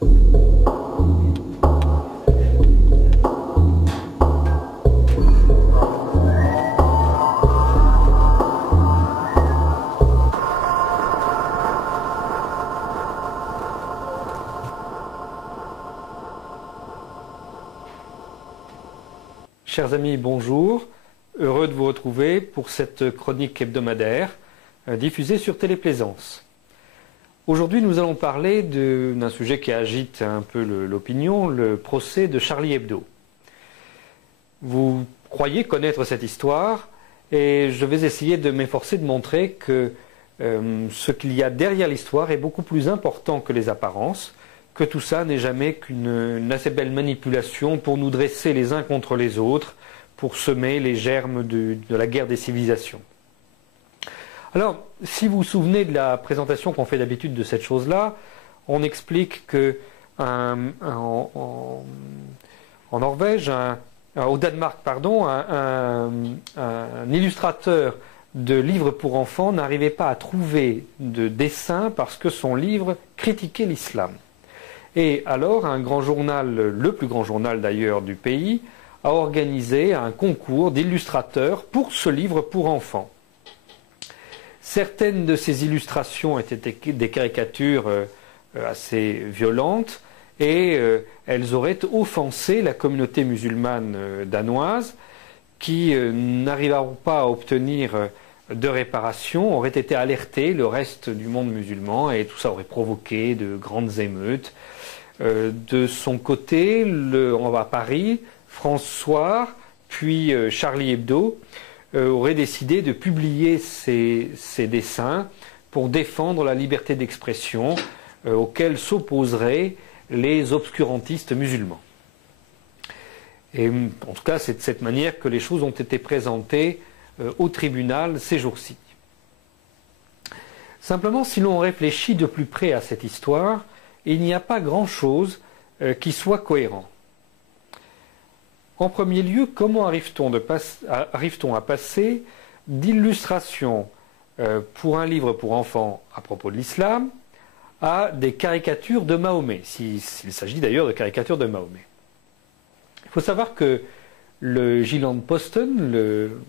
Chers amis, bonjour. Heureux de vous retrouver pour cette chronique hebdomadaire diffusée sur Téléplaisance. Aujourd'hui, nous allons parler d'un sujet qui agite un peu l'opinion, le procès de Charlie Hebdo. Vous croyez connaître cette histoire et je vais essayer de m'efforcer de montrer que ce qu'il y a derrière l'histoire est beaucoup plus important que les apparences, que tout ça n'est jamais qu'une assez belle manipulation pour nous dresser les uns contre les autres, pour semer les germes de la guerre des civilisations. Alors, si vous vous souvenez de la présentation qu'on fait d'habitude de cette chose-là, on explique que en Norvège, au Danemark, pardon, un illustrateur de livres pour enfants n'arrivait pas à trouver de dessin parce que son livre critiquait l'islam. Et alors, un grand journal, le plus grand journal d'ailleurs du pays, a organisé un concours d'illustrateurs pour ce livre pour enfants. Certaines de ces illustrations étaient des caricatures assez violentes et elles auraient offensé la communauté musulmane danoise qui, n'arrivant pas à obtenir de réparation, aurait été alerté le reste du monde musulman et tout ça aurait provoqué de grandes émeutes. De son côté, on va à Paris, François, puis Charlie Hebdo aurait décidé de publier ces dessins pour défendre la liberté d'expression auxquels s'opposeraient les obscurantistes musulmans. Et en tout cas, c'est de cette manière que les choses ont été présentées au tribunal ces jours-ci. Simplement, si l'on réfléchit de plus près à cette histoire, il n'y a pas grand-chose qui soit cohérent. En premier lieu, comment arrive-t-on à passer d'illustrations pour un livre pour enfants à propos de l'islam à des caricatures de Mahomet, s'il s'agit d'ailleurs de caricatures de Mahomet? Il faut savoir que le Jyllands-Posten, le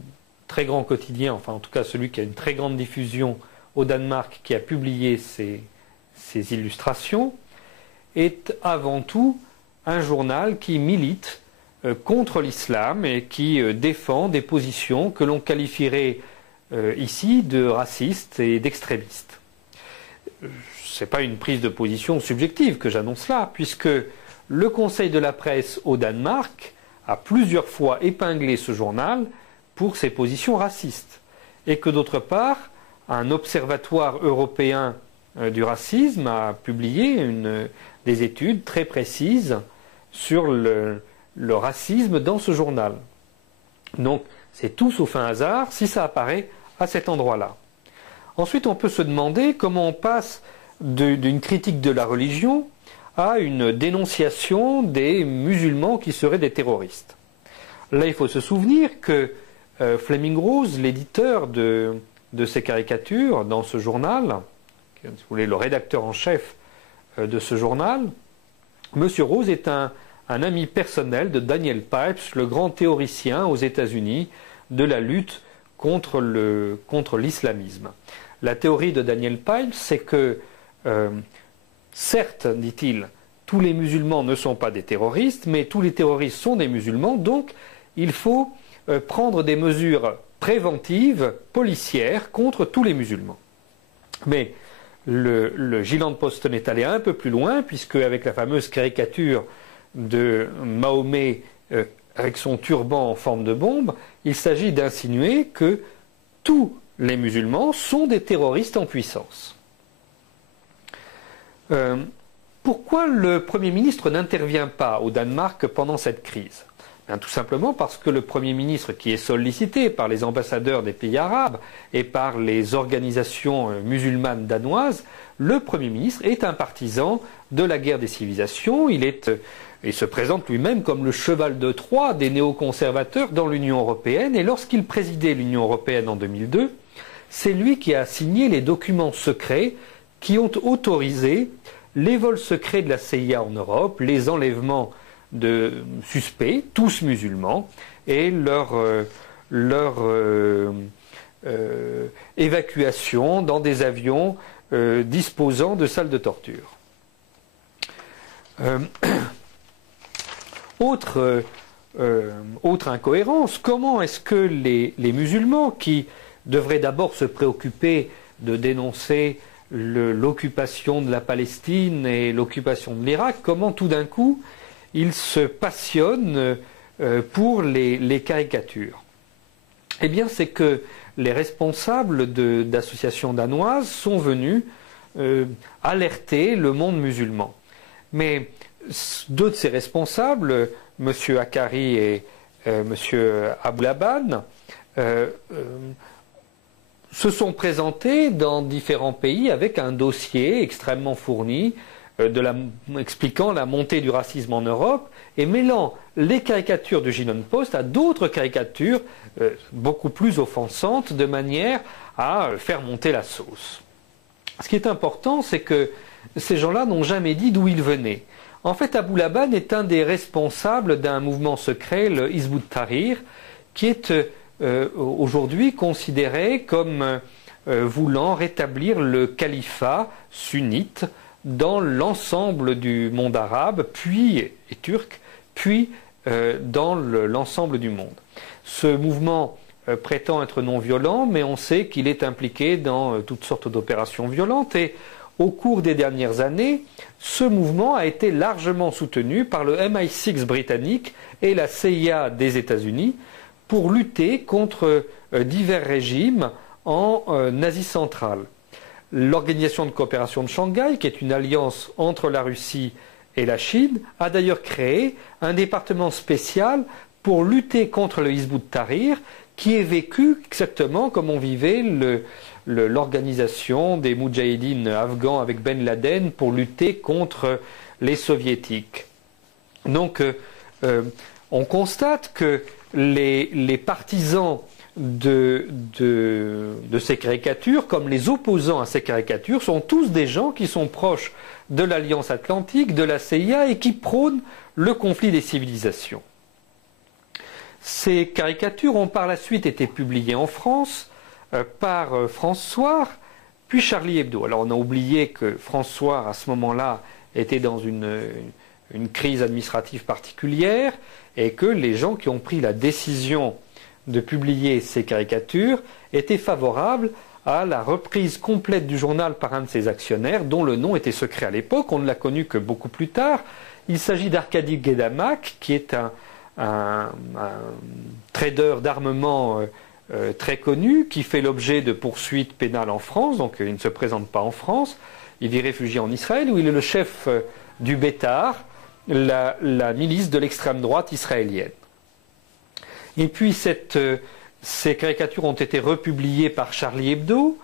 très grand quotidien, enfin en tout cas celui qui a une très grande diffusion au Danemark, qui a publié ces illustrations, est avant tout un journal qui milite contre l'islam et qui défend des positions que l'on qualifierait ici de racistes et d'extrémistes. Ce n'est pas une prise de position subjective que j'annonce là, puisque le Conseil de la presse au Danemark a plusieurs fois épinglé ce journal pour ses positions racistes, et que d'autre part, un observatoire européen du racisme a publié des études très précises sur le racisme dans ce journal. Donc c'est tout sauf un hasard si ça apparaît à cet endroit-là. Ensuite, on peut se demander comment on passe d'une critique de la religion à une dénonciation des musulmans qui seraient des terroristes. Là, il faut se souvenir que Flemming Rose, l'éditeur de ces caricatures dans ce journal, si vous voulez, le rédacteur en chef de ce journal, Monsieur Rose est un ami personnel de Daniel Pipes, le grand théoricien aux États-Unis de la lutte contre l'islamisme. La théorie de Daniel Pipes, c'est que, certes, dit-il, tous les musulmans ne sont pas des terroristes, mais tous les terroristes sont des musulmans, donc il faut prendre des mesures préventives, policières, contre tous les musulmans. Mais le Jyllands-Posten est allé un peu plus loin, puisque avec la fameuse caricature de Mahomet avec son turban en forme de bombe, il s'agit d'insinuer que tous les musulmans sont des terroristes en puissance. Pourquoi le Premier ministre n'intervient pas au Danemark pendant cette crise? Tout simplement parce que le Premier ministre, qui est sollicité par les ambassadeurs des pays arabes et par les organisations musulmanes danoises, le Premier ministre est un partisan de la guerre des civilisations. Il se présente lui-même comme le cheval de Troie des néoconservateurs dans l'Union européenne. Et lorsqu'il présidait l'Union européenne en 2002, c'est lui qui a signé les documents secrets qui ont autorisé les vols secrets de la CIA en Europe, les enlèvements de suspects, tous musulmans, et leur évacuation dans des avions disposant de salles de torture. Autre incohérence, comment est-ce que les musulmans, qui devraient d'abord se préoccuper de dénoncer l'occupation de la Palestine et l'occupation de l'Irak, comment tout d'un coup ils se passionnent pour les caricatures? Eh bien, c'est que les responsables d'associations danoises sont venus alerter le monde musulman. Mais deux de ces responsables, M. Akari et M. Aboulaban, se sont présentés dans différents pays avec un dossier extrêmement fourni expliquant la montée du racisme en Europe et mêlant les caricatures du Washington Post à d'autres caricatures beaucoup plus offensantes de manière à faire monter la sauce. Ce qui est important, c'est que ces gens-là n'ont jamais dit d'où ils venaient. En fait, Aboulaban est un des responsables d'un mouvement secret, le Hizb ut-Tahrir, qui est aujourd'hui considéré comme voulant rétablir le califat sunnite dans l'ensemble du monde arabe, et turc, puis dans l'ensemble du monde. Ce mouvement prétend être non violent, mais on sait qu'il est impliqué dans toutes sortes d'opérations violentes et au cours des dernières années, ce mouvement a été largement soutenu par le MI6 britannique et la CIA des États-Unis pour lutter contre divers régimes en Asie centrale. L'Organisation de coopération de Shanghai, qui est une alliance entre la Russie et la Chine, a d'ailleurs créé un département spécial pour lutter contre le Hizb ut-Tahrir, qui est vécu exactement comme on vivait l'organisation des Moudjahidines afghans avec Ben Laden pour lutter contre les soviétiques. Donc on constate que les partisans de ces caricatures, comme les opposants à ces caricatures, sont tous des gens qui sont proches de l'Alliance Atlantique, de la CIA et qui prônent le conflit des civilisations. Ces caricatures ont par la suite été publiées en France par François, puis Charlie Hebdo. Alors on a oublié que François, à ce moment-là, était dans une crise administrative particulière et que les gens qui ont pris la décision de publier ces caricatures étaient favorables à la reprise complète du journal par un de ses actionnaires, dont le nom était secret à l'époque. On ne l'a connu que beaucoup plus tard. Il s'agit d'Arkady Gaidamak, qui est un trader d'armement très connu, qui fait l'objet de poursuites pénales en France, donc il ne se présente pas en France. Il vit réfugié en Israël, où il est le chef du Bétar, la milice de l'extrême droite israélienne. Et puis ces caricatures ont été republiées par Charlie Hebdo.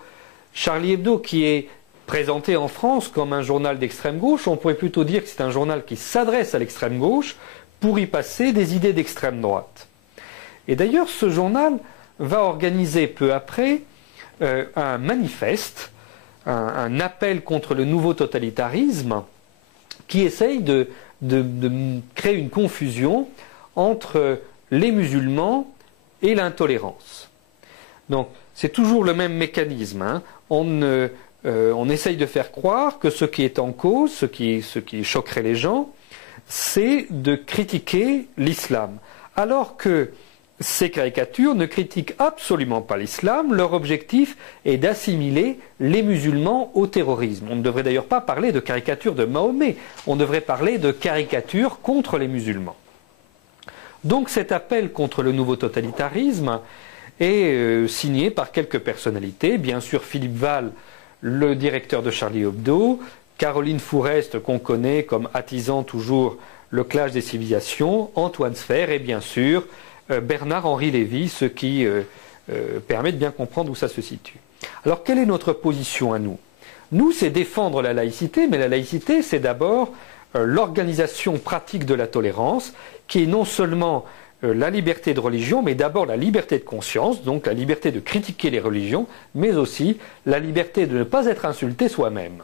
Charlie Hebdo, qui est présenté en France comme un journal d'extrême gauche, on pourrait plutôt dire que c'est un journal qui s'adresse à l'extrême gauche pour y passer des idées d'extrême droite. Et d'ailleurs, ce journal va organiser peu après un manifeste, un appel contre le nouveau totalitarisme, qui essaye de créer une confusion entre les musulmans et l'intolérance. Donc, c'est toujours le même mécanisme, hein. On essaye de faire croire que ce qui est en cause, ce qui choquerait les gens, c'est de critiquer l'islam. Alors que ces caricatures ne critiquent absolument pas l'islam, leur objectif est d'assimiler les musulmans au terrorisme. On ne devrait d'ailleurs pas parler de caricature de Mahomet, on devrait parler de caricature contre les musulmans. Donc cet appel contre le nouveau totalitarisme est signé par quelques personnalités, bien sûr Philippe Val, le directeur de Charlie Hebdo, Caroline Fourest, qu'on connaît comme attisant toujours le clash des civilisations, Antoine Sfer et bien sûr Bernard-Henri Lévy, ce qui permet de bien comprendre où ça se situe. Alors quelle est notre position à nous? Nous, c'est défendre la laïcité, mais la laïcité, c'est d'abord l'organisation pratique de la tolérance, qui est non seulement la liberté de religion, mais d'abord la liberté de conscience, donc la liberté de critiquer les religions, mais aussi la liberté de ne pas être insulté soi-même.